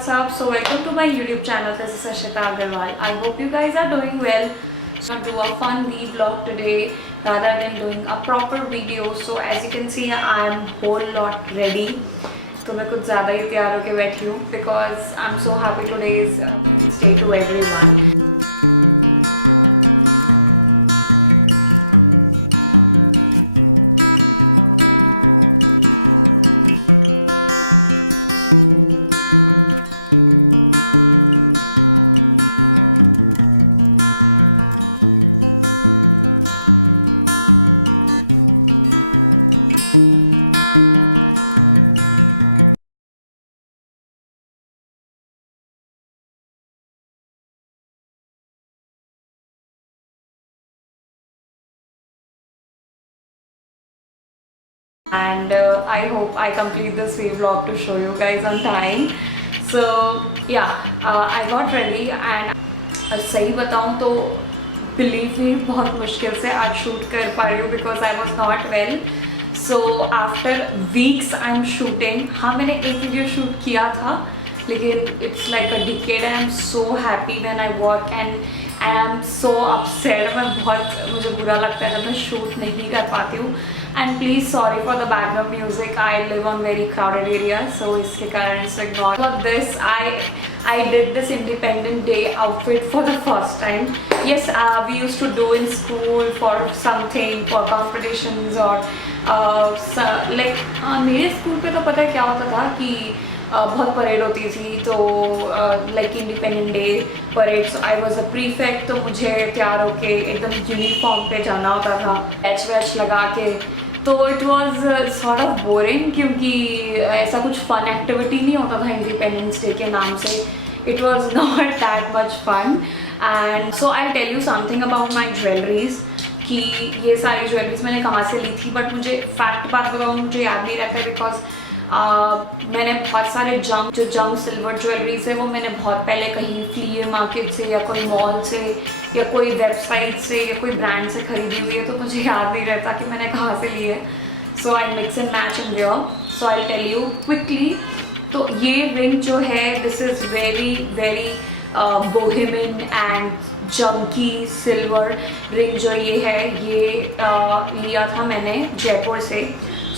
what's up? So welcome to my YouTube channel. This is Ashita Agarwal. I hope you guys are doing well. So I'm going to do a fun vlog today rather than doing a proper video. So as you can see, I am whole lot ready. तो मैं कुछ ज़्यादा ही तैयार होके बैठी हूँ because I'm so happy today's day to everyone. And I hope I complete this vlog to show you guys on time. So yeah, I got ready and सही बताऊँ तो believe me बहुत मुश्किल से आज शूट कर पा रही हूँ because I was not well. So after weeks I'm shooting. हाँ मैंने एक वीडियो शूट किया था लेकिन it's like a decade and I'm so happy when I work and I am so upset. मैं बहुत मुझे बुरा लगता है जब मैं शूट नहीं कर पाती हूँ. And please sorry for the background music. I live on very crowded area, so इसके कारण से ignore. For this, I did this Independence Day outfit for the first time. Yes, we used to do in school for something, for competitions or like मेरे school पे तो पता है क्या होता था कि बहुत परेड होती थी तो like independent day parade. So I was a prefect तो मुझे तैयार होके एकदम यूनिफॉर्म पे जाना होता था बैच वैच लगा के. तो it was sort of boring क्योंकि ऐसा कुछ फन एक्टिविटी नहीं होता था इंडिपेंडेंस डे के नाम से. It was not that much fun. And so I tell you something about my jewelleries कि ये सारी ज्वेलरीज मैंने कहाँ से ली थी. बट मुझे फैक्ट बात बताऊँ मुझे याद नहीं रहता है बिकॉज मैंने बहुत सारे जंग सिल्वर ज्वेलरीज है वो मैंने बहुत पहले कहीं फ्ली मार्केट से या कोई मॉल से या कोई वेबसाइट से या कोई ब्रांड से खरीदी हुई है तो मुझे याद नहीं रहता कि मैंने कहाँ से ली है. So I mix and match in wear. So I tell you quickly. तो ये रिंग जो है this is very very bohemian and junky silver ring जो ये है ये लिया था मैंने जयपुर से.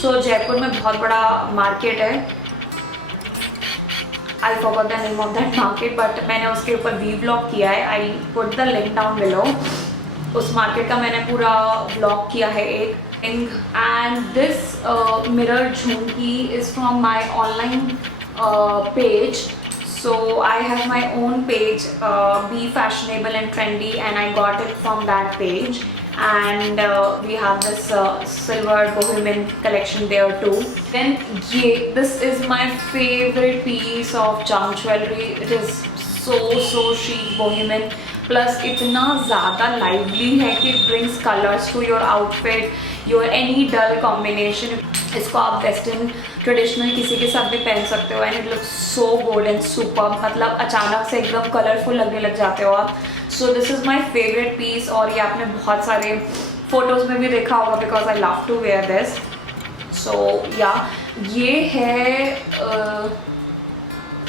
सो जयपुर में बहुत बड़ा मार्केट है. I forgot the name of that market but मैंने उसके ऊपर व्लॉग किया है. I put the link down below. उस मार्केट का मैंने पूरा व्लॉग किया है एक. And this mirror Jhumki is from my online page. So I have my own page, Be Fashionable and Trendy, and I got it from that page. And we have this silver bohemian collection there too. Then this is my favorite piece of junk jewelry. It is so chic bohemian. Plus इतना ज़्यादा lively है कि it brings colors to your outfit, your any dull combination. इसको आप western traditional किसी के साथ भी पहन सकते हो and it looks so gold and super. मतलब अचानक से एकदम कलरफुल लगने लग जाते हो आप. So this is my favourite piece और ये आपने बहुत सारे फोटोज़ में भी देखा होगा because I love to wear this. So yeah ये है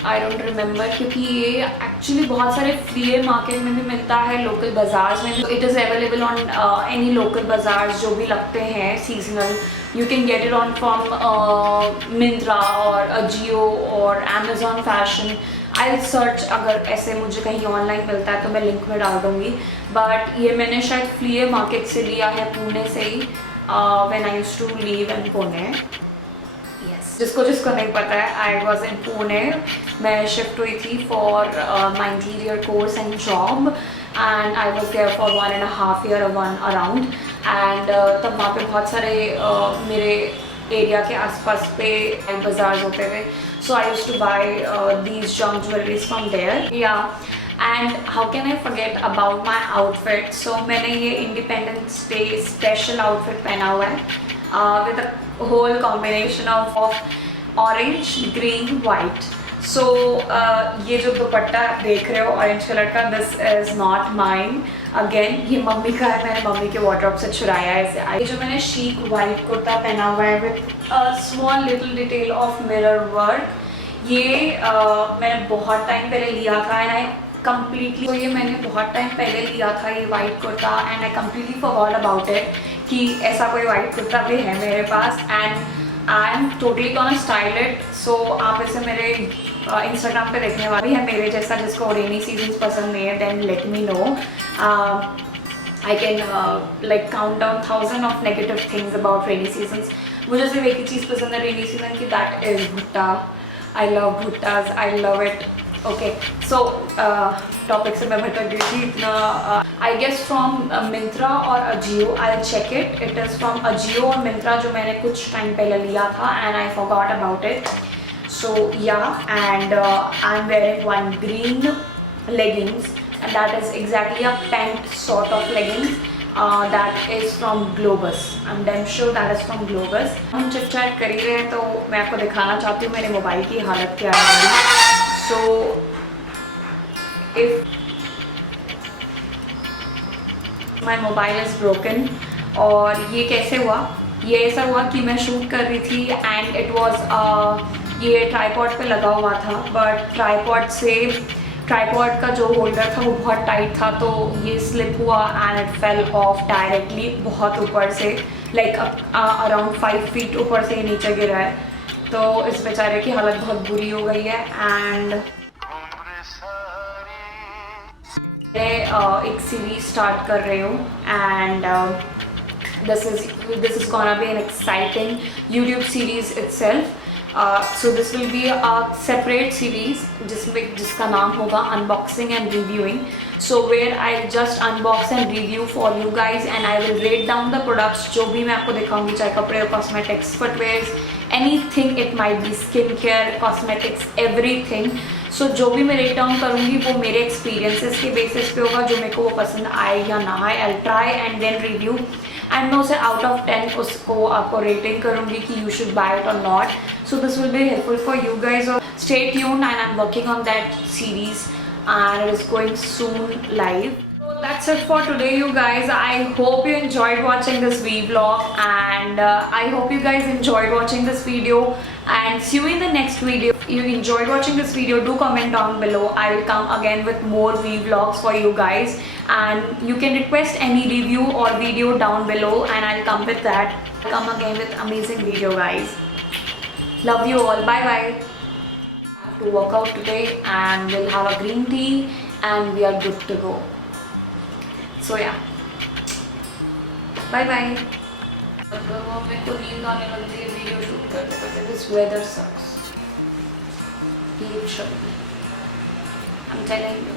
आई डोंट रिमेंबर क्योंकि ये एक्चुअली बहुत सारे फ्ली मार्केट में भी मिलता है लोकल बाज़ार्स में. It is available on any local bazaars जो भी लगते हैं seasonal. You can get it on from Myntra or Ajio or Amazon Fashion. I'll search अगर ऐसे मुझे कहीं ऑनलाइन मिलता है तो मैं लिंक में डाल दूँगी. बट ये मैंने शायद फ्ली मार्केट से लिया है पुणे से ही when I used to live in Pune. Yes. जिसको नहीं पता है I was in Pune. मैं शिफ्ट हुई थी for my interior course and job and I was there for 1.5 year around. And तब वहाँ पे बहुत सारे मेरे एरिया के आसपास पे बाज़ार होते थे. So I used to buy these junk jewelleries from there. Yeah and how can I forget about my outfit. So मैंने ये इंडिपेंडेंस डे स्पेशल आउटफिट पहना हुआ है with a whole combination of orange green white. So ये जो दुपट्टा देख रहे हो ऑरेंज कलर का this is not mine. Again ये मम्मी का है. मैंने मम्मी के वार्डरोब से चुराया है इसे. ये जो मैंने शीक वाइट कुर्ता पहना हुआ है with small little detail of mirror work ये मैंने बहुत टाइम पहले लिया था एंड आई कम्प्लीटली, तो ये मैंने बहुत टाइम पहले लिया था ये white kurta and I completely forgot about it कि ऐसा कोई वाइट कुर्ता भी है मेरे पास and I am totally gonna style it. So आप इसे मेरे इंस्टाग्राम पे देखने वाले भी है मेरे जैसा जिसको रेनी सीजन्स पसंद नहीं है, then let me know. I can like count down 1000 of negative things about rainy seasons. मुझे सिर्फ एक ही चीज़ पसंद है रेनी सीजन की, that is भुट्टा. I love भुट्टास, I love it. Okay, so topic से मैं भटक गई थी इतना. I guess from Myntra or Ajio, I'll check it. It is from Ajio और Myntra जो मैंने कुछ टाइम पहले लिया था and I forgot about it. So yeah, and I'm wearing one green leggings. And that is exactly a pant sort of leggings that is from Globus. I'm damn sure that is from Globus. हम chit chat कर ही रहे हैं तो मैं आपको दिखाना चाहती हूँ मेरे मोबाइल की हालत क्या है. So if my mobile is broken, और ये कैसे हुआ, ये ऐसा हुआ कि मैं शूट कर रही थी and it was ये ट्राईपॉड पे लगा हुआ था बट ट्राईपॉड का जो होल्डर था वो बहुत टाइट था तो ये स्लिप हुआ and it fell off directly बहुत ऊपर से, लाइक अराउंड 5 फीट ऊपर से नीचे गिरा है. तो इस बेचारे की हालत बहुत बुरी हो गई है एंड मैं एक सीरीज स्टार्ट कर रही हूँ and this is gonna be an exciting YouTube series itself. So this will be a separate series जिसका नाम होगा unboxing and reviewing. So where I just unbox and review for you guys and I will rate down the products जो भी मैं आपको दिखाऊंगी, चाहे कपड़े, cosmetics, footwears, anything it might be, skin care, cosmetics, everything. So जो भी मैं रेट डाउन करूँगी वो मेरे एक्सपीरियंसेस के बेसिस पे होगा, जो मेरे को वो पसंद आए या ना आए. I'll try and then review and मैं उसे आउट ऑफ 10 उसको आपको रेटिंग करूँगी कि यू शुड बाय इट और not. So this will be helpful for you guys. Stay tuned and I am working on that series and it is going soon live. So that's it for today you guys. I hope you enjoyed watching this vlog and I hope you guys enjoyed watching this video and see you in the next video. If you enjoyed watching this video, do comment down below. I will come again with more vlogs for you guys and you can request any review or video down below and I'll come with that. I'll come again with amazing video guys. Love you all. Bye bye. To work out today and we'll have a green tea and we are good to go. So yeah, bye bye. मेरे को नींद आने लगती है video shoot करते करते. This weather sucks. Literally, I'm telling you.